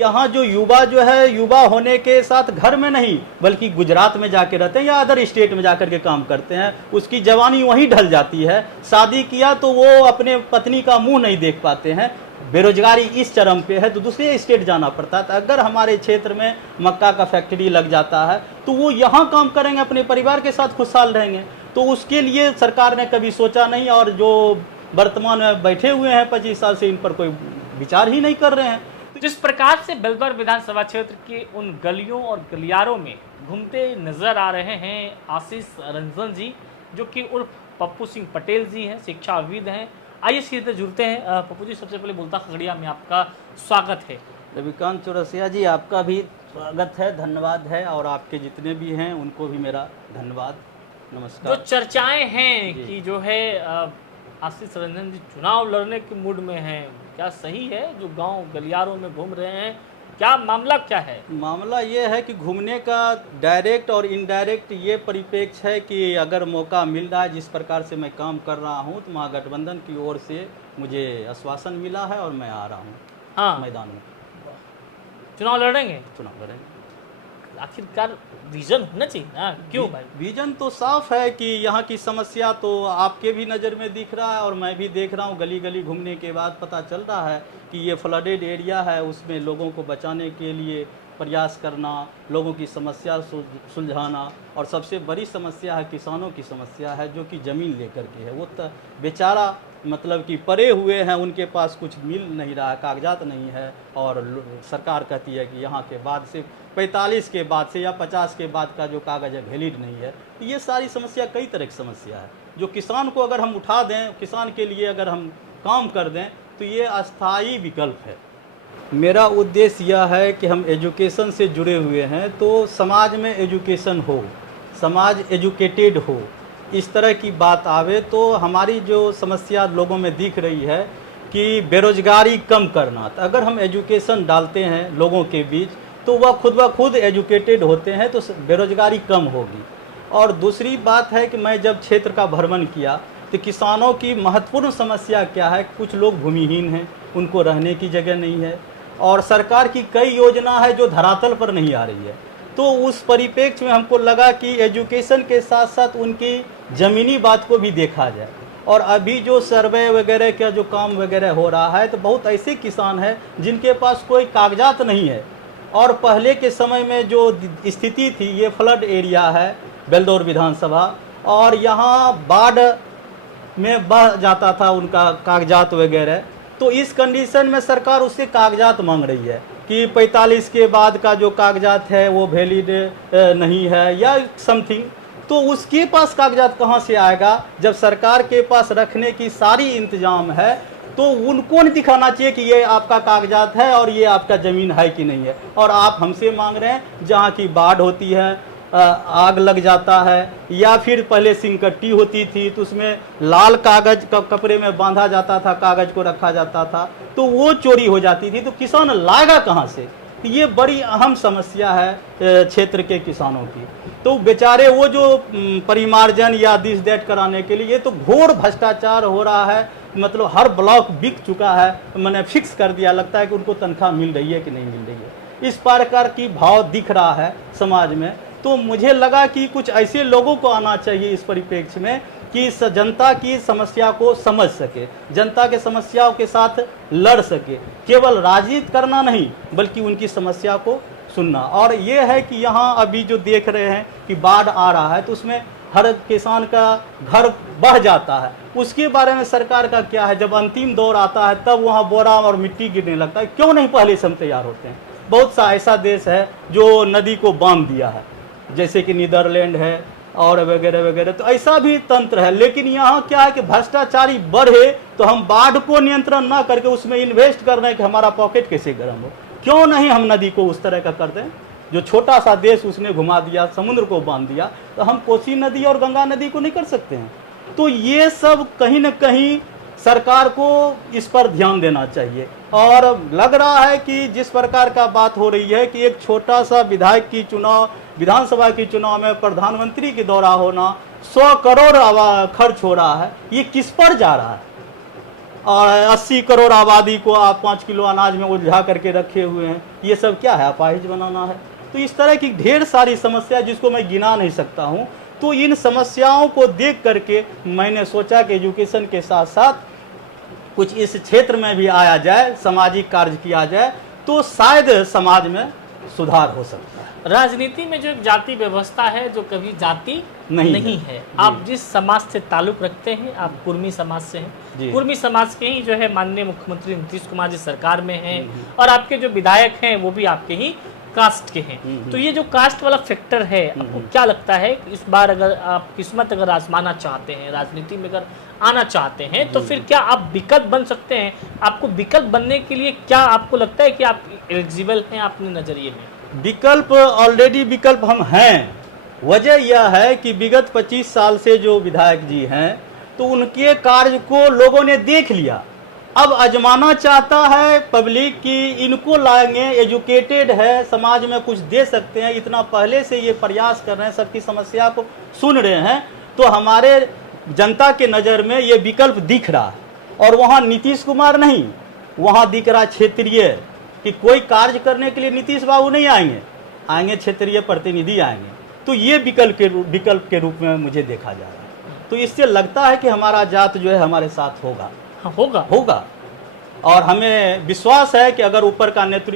यहाँ जो युवा होने के साथ घर में नहीं बल्कि गुजरात में जाके रहते हैं या अदर स्टेट में जाकर के काम करते हैं, उसकी जवानी वहीं ढल जाती है। शादी किया तो वो अपने पत्नी का मुंह नहीं देख पाते हैं, बेरोजगारी इस चरम पे है तो दूसरे स्टेट जाना पड़ता है। तो अगर हमारे क्षेत्र में मक्का का फैक्ट्री लग जाता है तो वो यहाँ काम करेंगे, अपने परिवार के साथ खुशहाल रहेंगे। तो उसके लिए सरकार ने कभी सोचा नहीं, और जो वर्तमान में बैठे हुए हैं 25 साल से, इन पर कोई विचार ही नहीं कर रहे हैं। जिस प्रकार से बेलदौर विधानसभा क्षेत्र के उन गलियों और गलियारों में घूमते नजर आ रहे हैं आशीष रंजन जी, जो कि उर्फ पप्पू सिंह पटेल जी हैं, शिक्षाविद हैं। आइए सीधे जुड़ते हैं। पप्पू जी, सबसे पहले बोलता खगड़िया में आपका स्वागत है। रविकांत चौरसिया जी, आपका भी स्वागत है, धन्यवाद है, और आपके जितने भी हैं उनको भी मेरा धन्यवाद, नमस्कार। जो चर्चाएं हैं कि जो है आशीष रंजन जी चुनाव लड़ने के मूड में हैं, क्या सही है? जो गांव गलियारों में घूम रहे हैं, क्या मामला क्या है? मामला ये है कि घूमने का डायरेक्ट और इनडायरेक्ट ये परिप्रेक्ष्य है कि अगर मौका मिल रहा है, जिस प्रकार से मैं काम कर रहा हूँ, तो महागठबंधन की ओर से मुझे आश्वासन मिला है और मैं आ रहा हूँ। हाँ, मैदान में चुनाव लड़ेंगे। चुनाव लड़ेंगे। आखिरकार विजन होना चाहिए ना, क्यों भाई? विजन तो साफ है कि यहाँ की समस्या तो आपके भी नज़र में दिख रहा है और मैं भी देख रहा हूँ। गली गली घूमने के बाद पता चल रहा है कि ये फ्लडेड एरिया है, उसमें लोगों को बचाने के लिए प्रयास करना, लोगों की समस्या सुलझाना, और सबसे बड़ी समस्या है किसानों की समस्या है, जो कि ज़मीन लेकर के है। वो तो बेचारा मतलब कि पड़े हुए हैं, उनके पास कुछ मिल नहीं रहा है, कागजात नहीं है, और सरकार कहती है कि यहाँ के बाद से 45 के बाद से या 50 के बाद का जो कागज़ है वैलिड नहीं है। तो ये सारी समस्या कई तरह की समस्या है, जो किसान को अगर हम उठा दें, किसान के लिए अगर हम काम कर दें, तो ये अस्थाई विकल्प है। मेरा उद्देश्य यह है कि हम एजुकेशन से जुड़े हुए हैं, तो समाज में एजुकेशन हो, समाज एजुकेटेड हो, इस तरह की बात आवे। तो हमारी जो समस्या लोगों में दिख रही है कि बेरोजगारी कम करना, तो अगर हम एजुकेशन डालते हैं लोगों के बीच तो वह खुद एजुकेटेड होते हैं, तो बेरोजगारी कम होगी। और दूसरी बात है कि मैं जब क्षेत्र का भ्रमण किया तो किसानों की महत्वपूर्ण समस्या क्या है, कुछ लोग भूमिहीन हैं, उनको रहने की जगह नहीं है, और सरकार की कई योजना है जो धरातल पर नहीं आ रही है। तो उस परिप्रेक्ष्य में हमको लगा कि एजुकेशन के साथ साथ उनकी ज़मीनी बात को भी देखा जाए। और अभी जो सर्वे वगैरह का जो काम वगैरह हो रहा है, तो बहुत ऐसे किसान हैं जिनके पास कोई कागजात नहीं है। और पहले के समय में जो स्थिति थी, ये फ्लड एरिया है बेलदौर विधानसभा, और यहाँ बाढ़ में बह जाता था उनका कागजात वगैरह। तो इस कंडीशन में सरकार उससे कागजात मांग रही है कि 45 के बाद का जो कागजात है वो वैलिड नहीं है या समथिंग। तो उसके पास कागजात कहाँ से आएगा जब सरकार के पास रखने की सारी इंतजाम है? तो उनको नहीं दिखाना चाहिए कि ये आपका कागजात है और ये आपका ज़मीन है कि नहीं है, और आप हमसे मांग रहे हैं जहाँ की बाढ़ होती है, आग लग जाता है, या फिर पहले सिंकट्टी होती थी तो उसमें लाल कागज कपड़े में बांधा जाता था, कागज को रखा जाता था, तो वो चोरी हो जाती थी। तो किसान लाएगा कहाँ से? तो ये बड़ी अहम समस्या है क्षेत्र के किसानों की। तो बेचारे वो जो परिमार्जन या दिस दैट कराने के लिए, ये तो घोर भ्रष्टाचार हो रहा है। मतलब हर ब्लॉक बिक चुका है, मैंने फिक्स कर दिया, लगता है कि उनको तनख्वाह मिल रही है कि नहीं मिल रही है, इस प्रकार की भाव दिख रहा है समाज में। तो मुझे लगा कि कुछ ऐसे लोगों को आना चाहिए इस परिप्रेक्ष्य में कि इस जनता की समस्या को समझ सके, जनता के समस्याओं के साथ लड़ सके, केवल राजनीति करना नहीं बल्कि उनकी समस्या को सुनना। और ये है कि यहाँ अभी जो देख रहे हैं कि बाढ़ आ रहा है, तो उसमें हर किसान का घर बह जाता है, उसके बारे में सरकार का क्या है? जब अंतिम दौर आता है तब वहाँ बोरा और मिट्टी गिरने लगता है। क्यों नहीं पहले से हम तैयार होते हैं? बहुत सा ऐसा देश है जो नदी को बांध दिया है, जैसे कि नीदरलैंड है और वगैरह वगैरह। तो ऐसा भी तंत्र है, लेकिन यहाँ क्या है कि भ्रष्टाचारी बढ़े तो हम बाढ़ को नियंत्रण ना करके उसमें इन्वेस्ट कर रहे हैं कि हमारा पॉकेट कैसे गर्म हो। क्यों नहीं हम नदी को उस तरह का कर दें? जो छोटा सा देश उसने घुमा दिया, समुद्र को बांध दिया, तो हम कोसी नदी और गंगा नदी को नहीं कर सकते हैं? तो ये सब कहीं न कहीं सरकार को इस पर ध्यान देना चाहिए। और लग रहा है कि जिस प्रकार का बात हो रही है कि एक छोटा सा विधायक की चुनाव, विधानसभा की चुनाव में प्रधानमंत्री के दौरा होना, 100 करोड़ खर्च हो रहा है, ये किस पर जा रहा है? और 80 करोड़ आबादी को आप 5 किलो अनाज में उलझा करके रखे हुए हैं। ये सब क्या है? अपाहिज बनाना है। तो इस तरह की ढेर सारी समस्या जिसको मैं गिना नहीं सकता हूँ। तो इन समस्याओं को देख करके मैंने सोचा कि एजुकेशन के साथ साथ कुछ इस क्षेत्र में भी आया जाए, सामाजिक कार्य किया जाए, तो शायद समाज में सुधार हो सकता है। राजनीति में जो एक जाति व्यवस्था है, जो कभी जाति नहीं है। आप जिस समाज से ताल्लुक रखते हैं, आप कुर्मी समाज से हैं, कुर्मी समाज के ही जो है माननीय मुख्यमंत्री नीतीश कुमार जी सरकार में हैं, और आपके जो विधायक हैं वो भी आपके ही कास्ट के हैं। तो ये जो कास्ट वाला फैक्टर है, आपको क्या लगता है इस बार अगर आप किस्मत अगर आजमाना चाहते हैं, राजनीति में अगर आना चाहते हैं, तो फिर क्या आप विकल्प बन सकते हैं? आपको विकल्प बनने के लिए क्या आपको लगता है कि आप एलिजिबल हैं अपने नजरिए में? विकल्प ऑलरेडी विकल्प हम हैं। वजह यह है कि विगत 25 साल से जो विधायक जी हैं, तो उनके कार्य को लोगों ने देख लिया। अब आजमाना चाहता है पब्लिक की इनको लाएंगे, एजुकेटेड है, समाज में कुछ दे सकते हैं, इतना पहले से ये प्रयास कर रहे हैं, सबकी समस्या को सुन रहे हैं। तो हमारे जनता के नज़र में ये विकल्प दिख रहा है। और वहाँ नीतीश कुमार नहीं, वहाँ दिख रहा क्षेत्रीय, कि कोई कार्य करने के लिए नीतीश बाबू नहीं आएंगे, क्षेत्रीय प्रतिनिधि आएंगे। तो ये विकल्प के रूप में मुझे देखा जा रहा है। तो इससे लगता है कि हमारा जात जो है हमारे साथ होगा। होगा और हमें विश्वास है कि अगर ऊपर का नेतृत्व